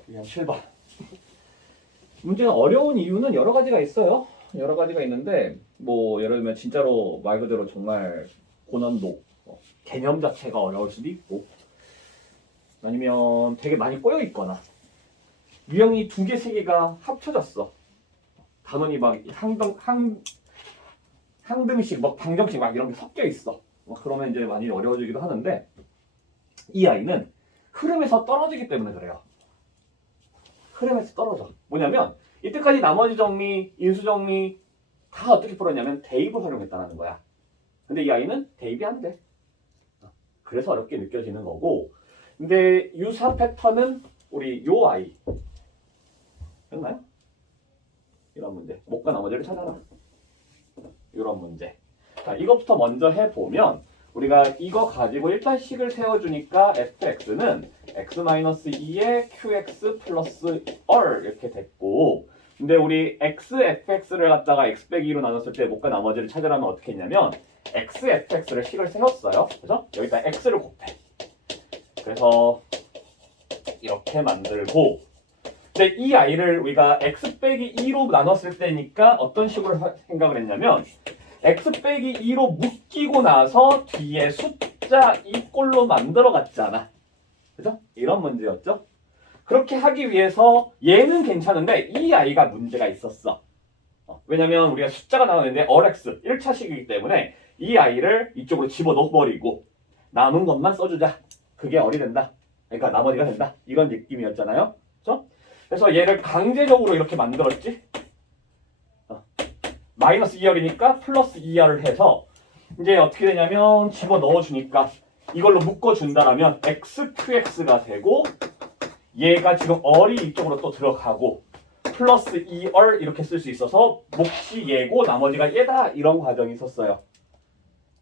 유형 7번. 문제가 어려운 이유는 여러 가지가 있어요. 여러 가지가 있는데 뭐 예를 들면 진짜로 말 그대로 정말 고난도 개념 자체가 어려울 수도 있고 아니면 되게 많이 꼬여 있거나 유형이 두 개, 세 개가 합쳐졌어. 단원이 막 항등식, 막 방정식 막 이런 게 섞여 있어. 그러면 이제 많이 어려워지기도 하는데 이 아이는 흐름에서 떨어지기 때문에 그래요. 흐름에서 떨어져. 뭐냐면 이때까지 나머지 정리, 인수 정리 다 어떻게 풀었냐면 대입을 활용했다는 거야. 근데 이 아이는 대입이 안 돼. 그래서 어렵게 느껴지는 거고. 근데 유사 패턴은 우리 요 아이. 됐나요? 이런 문제. 목과 나머지를 찾아라. 이런 문제. 자, 이것부터 먼저 해보면 우리가 이거 가지고 일단 식을 세워주니까 fx는 x-2에 qx 플러스 얼 이렇게 됐고, 근데 우리 x, fx를 갖다가 x 빼기 2로 나눴을 때 목과 나머지를 찾으라면 어떻게 했냐면 x, fx를 식을 세웠어요. 그래서 여기다 x를 곱해. 그래서 이렇게 만들고, 근데 이 아이를 우리가 x 빼기 2로 나눴을 때니까 어떤 식으로 생각을 했냐면 x 빼기 2로 묶이고 나서 뒤에 숫자 이 꼴로 만들어 갔잖아. 그죠? 이런 문제였죠. 그렇게 하기 위해서 얘는 괜찮은데 이 아이가 문제가 있었어. 왜냐면 우리가 숫자가 나오는데 얼x 1차식이기 때문에 이 아이를 이쪽으로 집어넣어버리고 남은 것만 써주자. 그게 얼이 된다. 그러니까 나머지가 된다. 이런 느낌이었잖아요. 그렇죠? 그래서 얘를 강제적으로 이렇게 만들었지. 마이너스 2열이니까 플러스 2열을 해서 이제 어떻게 되냐면 집어넣어주니까 이걸로 묶어준다라면 xqx가 되고 얘가 지금 얼이 이쪽으로 또 들어가고 플러스 2얼 이렇게 쓸 수 있어서 몫이 얘고 나머지가 얘다 이런 과정이 있었어요.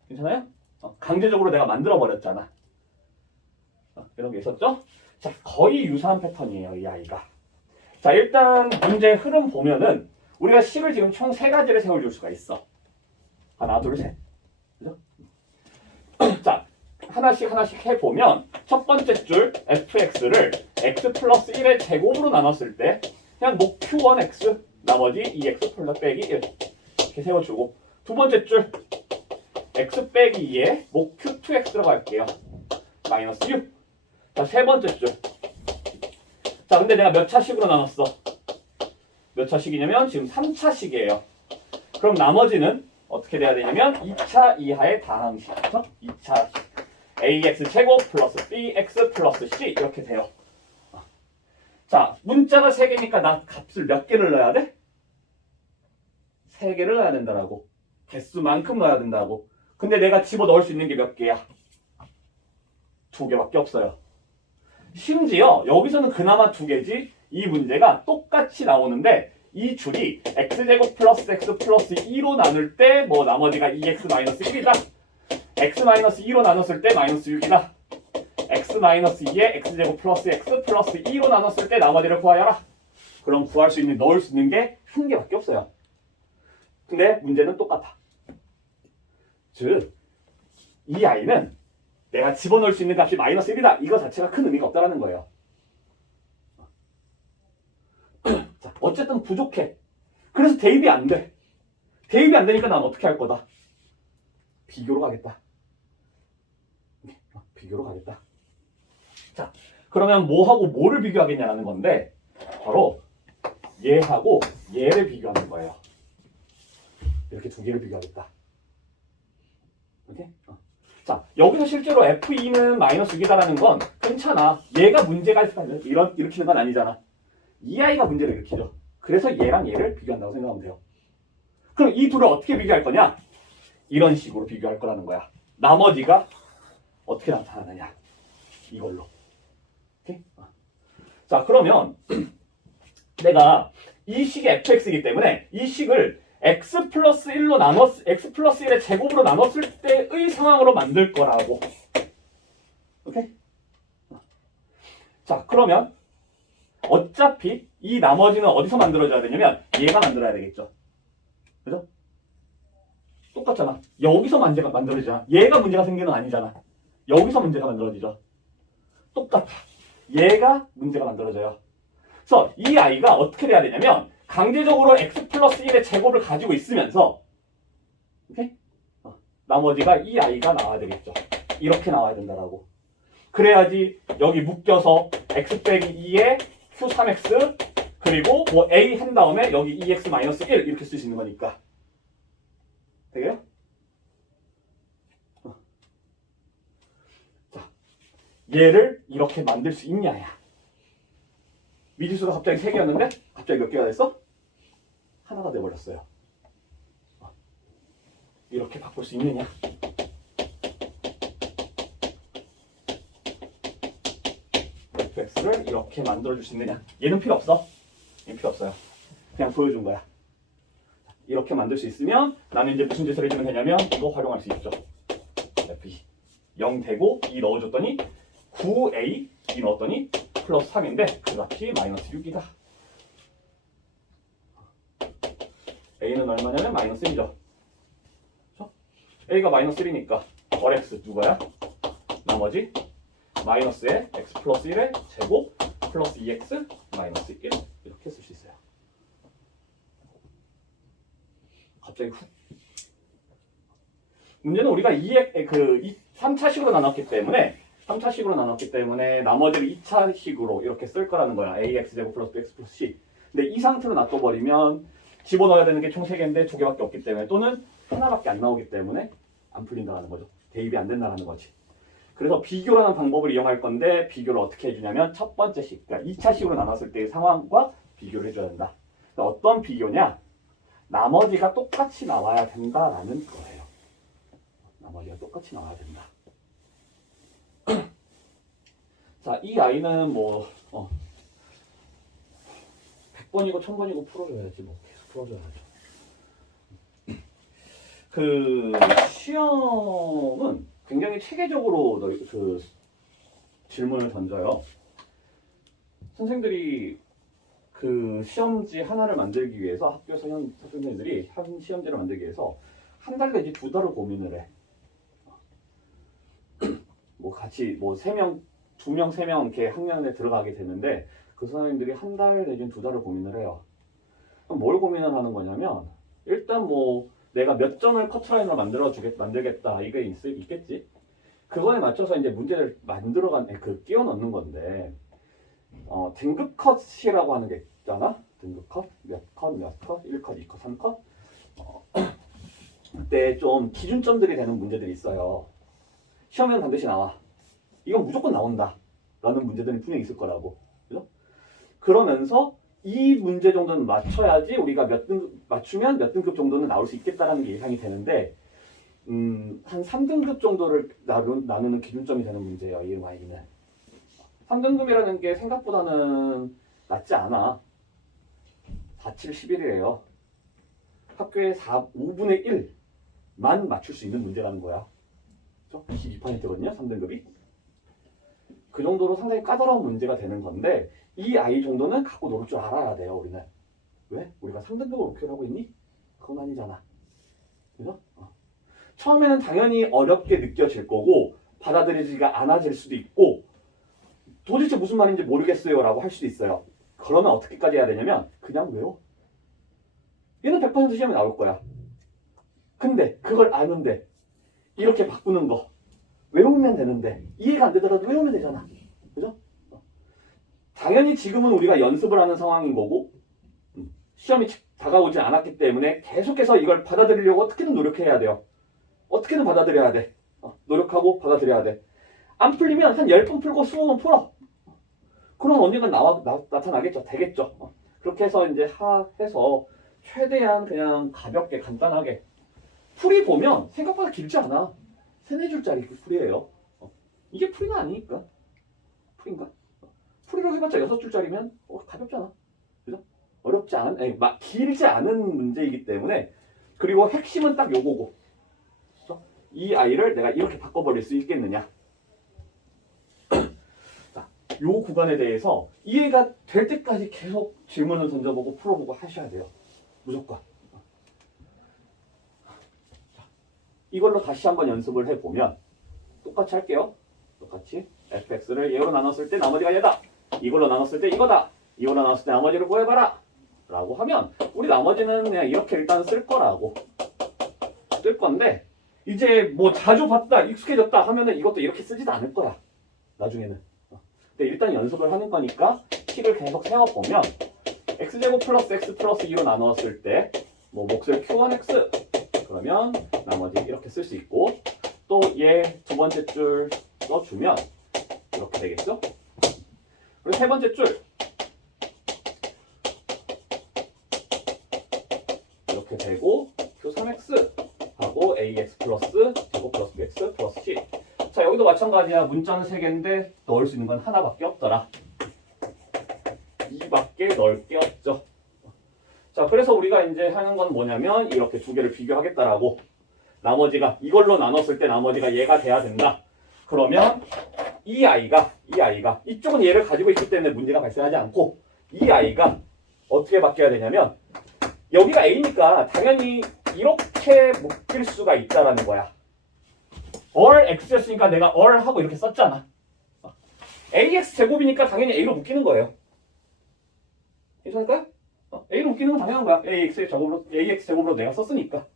괜찮아요? 강제적으로 내가 만들어버렸잖아. 이런 게 있었죠? 자, 거의 유사한 패턴이에요, 이 아이가. 자, 일단 문제 흐름 보면은 우리가 식을 지금 총 3가지를 세워줄 수가 있어. 하나, 둘, 셋. 그죠? 자, 하나씩 해보면 첫 번째 줄 fx를 x 플러스 1의 제곱으로 나눴을 때 그냥 목 q1x 나머지 2x 플러스 빼기 1 이렇게 세워주고, 두 번째 줄 x 빼기 2에 목 q2x라고 할게요. 마이너스 6. 자, 세 번째 줄. 자, 근데 내가 몇 차식으로 나눴어? 몇 차식이냐면 지금 3차식이에요. 그럼 나머지는 어떻게 돼야 되냐면 2차 이하의 다항식. 그렇죠? 2차 ax 제곱 플러스 bx 플러스 c 이렇게 돼요. 자, 문자가 3개니까 나 값을 몇 개를 넣어야 돼? 3개를 넣어야 된다라고. 개수만큼 넣어야 된다고. 근데 내가 집어넣을 수 있는 게 몇 개야? 2개밖에 없어요. 심지어 여기서는 그나마 2개지 이 문제가 똑같이 나오는데 이 줄이 x제곱 플러스 x 플러스 2로 나눌 때 뭐 나머지가 2x 마이너스 1이다. x 마이너스 2로 나눴을 때 마이너스 6이다. x 마이너스 2에 x제곱 플러스 x 플러스 2로 나눴을 때 나머지를 구하여라. 그럼 구할 수 있는, 넣을 수 있는 게 1개밖에 없어요. 근데 문제는 똑같아. 즉, 이 아이는 내가 집어넣을 수 있는 값이 마이너스 1이다. 이거 자체가 큰 의미가 없다는 거예요. 자, 어쨌든 부족해. 그래서 대입이 안 돼. 대입이 안 되니까 난 어떻게 할 거다? 비교로 가겠다. 비교로 가겠다. 자, 그러면 뭐하고 뭐를 비교하겠냐라는 건데 바로 얘하고 얘를 비교하는 거예요. 이렇게 2개를 비교하겠다. 오케이? 자, 여기서 실제로 F2는 마이너스 6이다라는 건 괜찮아. 얘가 문제가 일으키는 건 아니잖아. 이 아이가 문제를 일으키죠. 그래서 얘랑 얘를 비교한다고 생각하면 돼요. 그럼 이 둘을 어떻게 비교할 거냐? 이런 식으로 비교할 거라는 거야. 나머지가 어떻게 나타나느냐? 이걸로. 오케이? 자, 그러면 내가 이 식이 fx이기 때문에 이 식을 x 플러스 1로 x 플러스 1의 제곱으로 나눴을 때의 상황으로 만들 거라고. 오케이? 자, 그러면 어차피 이 나머지는 어디서 만들어져야 되냐면 얘가 만들어야 되겠죠. 그죠? 똑같잖아. 여기서 문제가 만들어지잖아. 얘가 문제가 생기는 건 아니잖아. 여기서 문제가 만들어지죠. 똑같아. 얘가 문제가 만들어져요. 그래서 이 아이가 어떻게 돼야 되냐면 강제적으로 x 플러스 1의 제곱을 가지고 있으면서 오케이? 나머지가 이 아이가 나와야 되겠죠. 이렇게 나와야 된다라고. 그래야지 여기 묶여서 x 빼기 2에 q3x 그리고 뭐 a 한 다음에 여기 2x 마이너스 1 이렇게 쓸 수 있는 거니까. 되게요? 자, 얘를 이렇게 만들 수 있냐야. 미지수가 갑자기 3개였는데 갑자기 몇 개가 됐어? 하나가 돼버렸어요. 이렇게 바꿀 수 있느냐? fx를 이렇게 만들어줄 수 있느냐? 얘는 필요 없어. 얘는 필요 없어요. 그냥 보여준 거야. 이렇게 만들 수 있으면 나는 이제 무슨 짓을 해주면 되냐면 이거 활용할 수 있죠. f2 0 되고 2 넣어줬더니 9a 2 넣었더니 플러스 3인데 그 값이 마이너스 6이다. a는 얼마냐면 마이너스 1이죠. a가 마이너스 1이니까 월x 누가야? 나머지 마이너스에 x 플러스 1의 제곱 플러스 2x 마이너스 1 이렇게 쓸 수 있어요. 갑자기 훅. 문제는 우리가 3차식으로 나눴기 때문에 나머지를 2차식으로 이렇게 쓸 거라는 거야. ax제곱 플러스 x 플러스 c. 근데 이 상태로 놔둬버리면 집어넣어야 되는 게 총 3개인데 2개밖에 없기 때문에 또는 하나밖에 안 나오기 때문에 안 풀린다는 거죠. 대입이 안 된다는 거지. 그래서 비교라는 방법을 이용할 건데 비교를 어떻게 해주냐면 첫 번째 식, 그러니까 2차식으로 나눴을 때의 상황과 비교를 해줘야 된다. 그러니까 어떤 비교냐? 나머지가 똑같이 나와야 된다라는 거예요. 나머지가 똑같이 나와야 된다. 자, 이 아이는 뭐 100번이고 1000번이고 풀어줘야지 뭐 계속 풀어줘야죠. 그 시험은 굉장히 체계적으로 그 질문을 던져요. 선생들이 그 시험지 하나를 만들기 위해서 학교에서 선생님들이 한 시험지를 만들기 위해서 한 달 내지 2달을 고민을 해. 뭐 같이 뭐 3명, 2명, 3명 이렇게 학년에 들어가게 되는데 그 선생님들이 한 달 내지 2달을 고민을 해요. 그럼 뭘 고민을 하는 거냐면 일단 뭐 내가 몇 점을 커트라인으로 만들겠다 이게 있겠지. 그거에 맞춰서 이제 문제를 끼워 넣는 건데 등급 컷이라고 하는 게 있잖아. 등급 컷, 몇 컷, 1컷, 2컷, 3컷. 그때 좀 기준점들이 되는 문제들이 있어요. 시험에는 반드시 나와. 이건 무조건 나온다. 라는 문제들이 분명히 있을 거라고. 그죠? 그러면서 이 문제 정도는 맞춰야지 우리가 맞추면 몇 등급 정도는 나올 수 있겠다라는 게 예상이 되는데 한 3등급 정도를 나누는 기준점이 되는 문제예요. 이 아이는. 3등급이라는 게 생각보다는 낮지 않아. 4, 7, 11이래요. 학교의 5분의 1만 맞출 수 있는 문제라는 거야. 22%거든요. 3등급이. 그 정도로 상당히 까다로운 문제가 되는 건데 이 아이 정도는 갖고 놀 줄 알아야 돼요. 우리는. 왜? 우리가 3등급을 목표로 하고 있니? 그건 아니잖아. 그죠? 처음에는 당연히 어렵게 느껴질 거고 받아들이지가 않아질 수도 있고 도대체 무슨 말인지 모르겠어요 라고 할 수도 있어요. 그러면 어떻게까지 해야 되냐면 그냥 외워. 얘는 100% 시험에 나올 거야. 근데 그걸 아는데 이렇게 바꾸는 거 외우면 되는데 이해가 안 되더라도 외우면 되잖아. 그죠? 당연히 지금은 우리가 연습을 하는 상황인 거고 시험이 다가오지 않았기 때문에 계속해서 이걸 받아들이려고 어떻게든 노력해야 돼요. 어떻게든 받아들여야 돼. 노력하고 받아들여야 돼. 안 풀리면 한 10번 풀고 20번 풀어. 그럼 언젠가 나타나겠죠. 되겠죠. 그렇게 해서 이제 해서 최대한 그냥 가볍게 간단하게 풀이 보면 생각보다 길지 않아. 3-4줄짜리 풀이에요. 이게 풀이가 아니니까. 풀인가? 풀이라고 해봤자 6줄짜리면 가볍잖아. 그죠? 어렵지 않은, 길지 않은 문제이기 때문에 그리고 핵심은 딱 요거고 이 아이를 내가 이렇게 바꿔버릴 수 있겠느냐. 자, 요 구간에 대해서 이해가 될 때까지 계속 질문을 던져보고 풀어보고 하셔야 돼요. 무조건. 자, 이걸로 다시 한번 연습을 해보면 똑같이 할게요. 똑같이 fx를 얘로 나눴을 때 나머지가 얘다. 이걸로 나눴을 때 이거다. 이걸로 나눴을 때 나머지를 구해봐라. 라고 하면 우리 나머지는 그냥 이렇게 일단 쓸 건데 이제 뭐 자주 봤다 익숙해졌다 하면은 이것도 이렇게 쓰지도 않을 거야. 나중에는. 근데 일단 연습을 하는 거니까 식을 계속 세워보면 x제곱 플러스 x 플러스 2로 나누었을 때 뭐 몫을 q1x 그러면 나머지 이렇게 쓸 수 있고 또 얘 두 번째 줄 써주면 이렇게 되겠죠? 그리고 세 번째 줄 이렇게 되고 q3x 하고 ax 플러스 제곱 플러스 bx 플러스 c. 자, 여기도 마찬가지야. 문자는 3개인데 넣을 수 있는 건 하나밖에 없더라. 2밖에 넣을 게 없죠. 자, 그래서 우리가 이제 하는 건 뭐냐면 이렇게 두 개를 비교하겠다라고 나머지가 이걸로 나눴을 때 나머지가 얘가 돼야 된다. 그러면 이 아이가 이쪽은 얘를 가지고 있기 때문에 문제가 발생하지 않고 이 아이가 어떻게 바뀌어야 되냐면 여기가 A니까 당연히 이렇게 묶일 수가 있다라는 거야. all x였으니까 내가 all 하고 이렇게 썼잖아. ax 제곱이니까 당연히 a로 묶이는 거예요. 괜찮을까요? a로 묶이는 건 당연한 거야. ax 제곱으로 내가 썼으니까.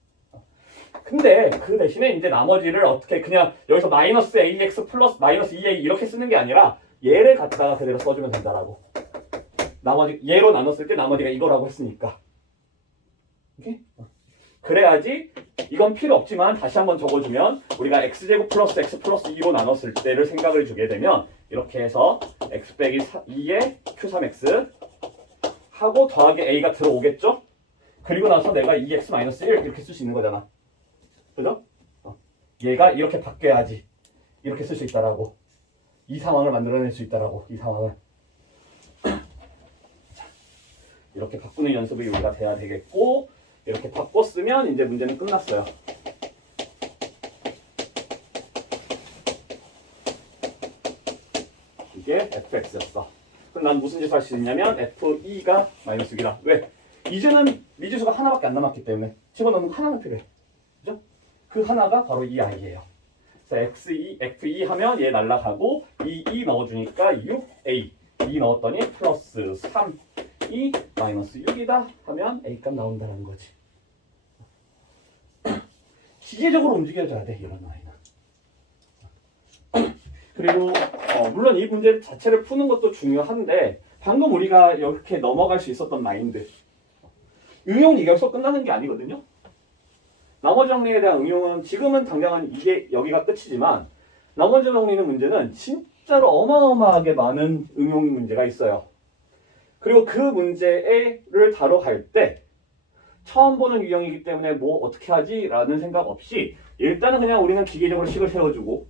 근데 그 대신에 이제 나머지를 어떻게 그냥 여기서 마이너스 ax 플러스 마이너스 2a 이렇게 쓰는 게 아니라 얘를 갖다가 그대로 써주면 된다라고. 나머지 얘로 나눴을 때 나머지가 이거라고 했으니까. 오케이? 그래야지 이건 필요 없지만 다시 한번 적어주면 우리가 x제곱 플러스 x 플러스 2로 나눴을 때를 생각을 주게 되면 이렇게 해서 x 빼기 2의 q3x 하고 더하기 a가 들어오겠죠? 그리고 나서 내가 2x 마이너스 1 이렇게 쓸 수 있는 거잖아. 그죠? 얘가 이렇게 바뀌어야지 이렇게 쓸 수 있다라고. 이 상황을 만들어낼 수 있다라고. 이 상황을. 자, 이렇게 바꾸는 연습이 우리가 돼야 되겠고 이렇게 바꿨으면 이제 문제는 끝났어요. 이게 fx였어. 그럼 난 무슨 짓을 할 수 있냐면 f2가 마이너스 6이다. 왜? 이제는 미지수가 하나밖에 안 남았기 때문에 집어넣는 거 하나는 필요해. 그죠? 그 하나가 바로 이 i예요. 그래서 f2 하면 얘 날라가고 2 넣어주니까 6a 2 넣었더니 플러스 3 2 마이너스 6이다 하면 a값 나온다는 거지. 기계적으로 움직여줘야 돼 이런 아이는. 그리고 물론 이 문제 자체를 푸는 것도 중요한데 방금 우리가 이렇게 넘어갈 수 있었던 마인드 응용 이결서 끝나는 게 아니거든요. 나머지 정리에 대한 응용은 지금은 당장은 이게 여기가 끝이지만 나머지 정리는 문제는 진짜로 어마어마하게 많은 응용 문제가 있어요. 그리고 그 문제를 다뤄갈 때 처음 보는 유형이기 때문에 뭐 어떻게 하지? 라는 생각 없이 일단은 그냥 우리는 기계적으로 식을 세워주고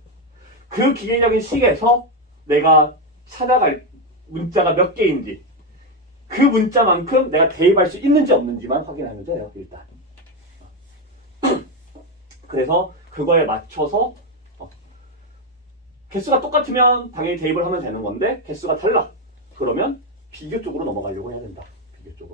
그 기계적인 식에서 내가 찾아갈 문자가 몇 개인지 그 문자만큼 내가 대입할 수 있는지 없는지만 확인하면 돼요. 일단. 그래서 그거에 맞춰서 개수가 똑같으면 당연히 대입을 하면 되는 건데 개수가 달라. 그러면 비교 쪽으로 넘어가려고 해야 된다. 비교 쪽으로.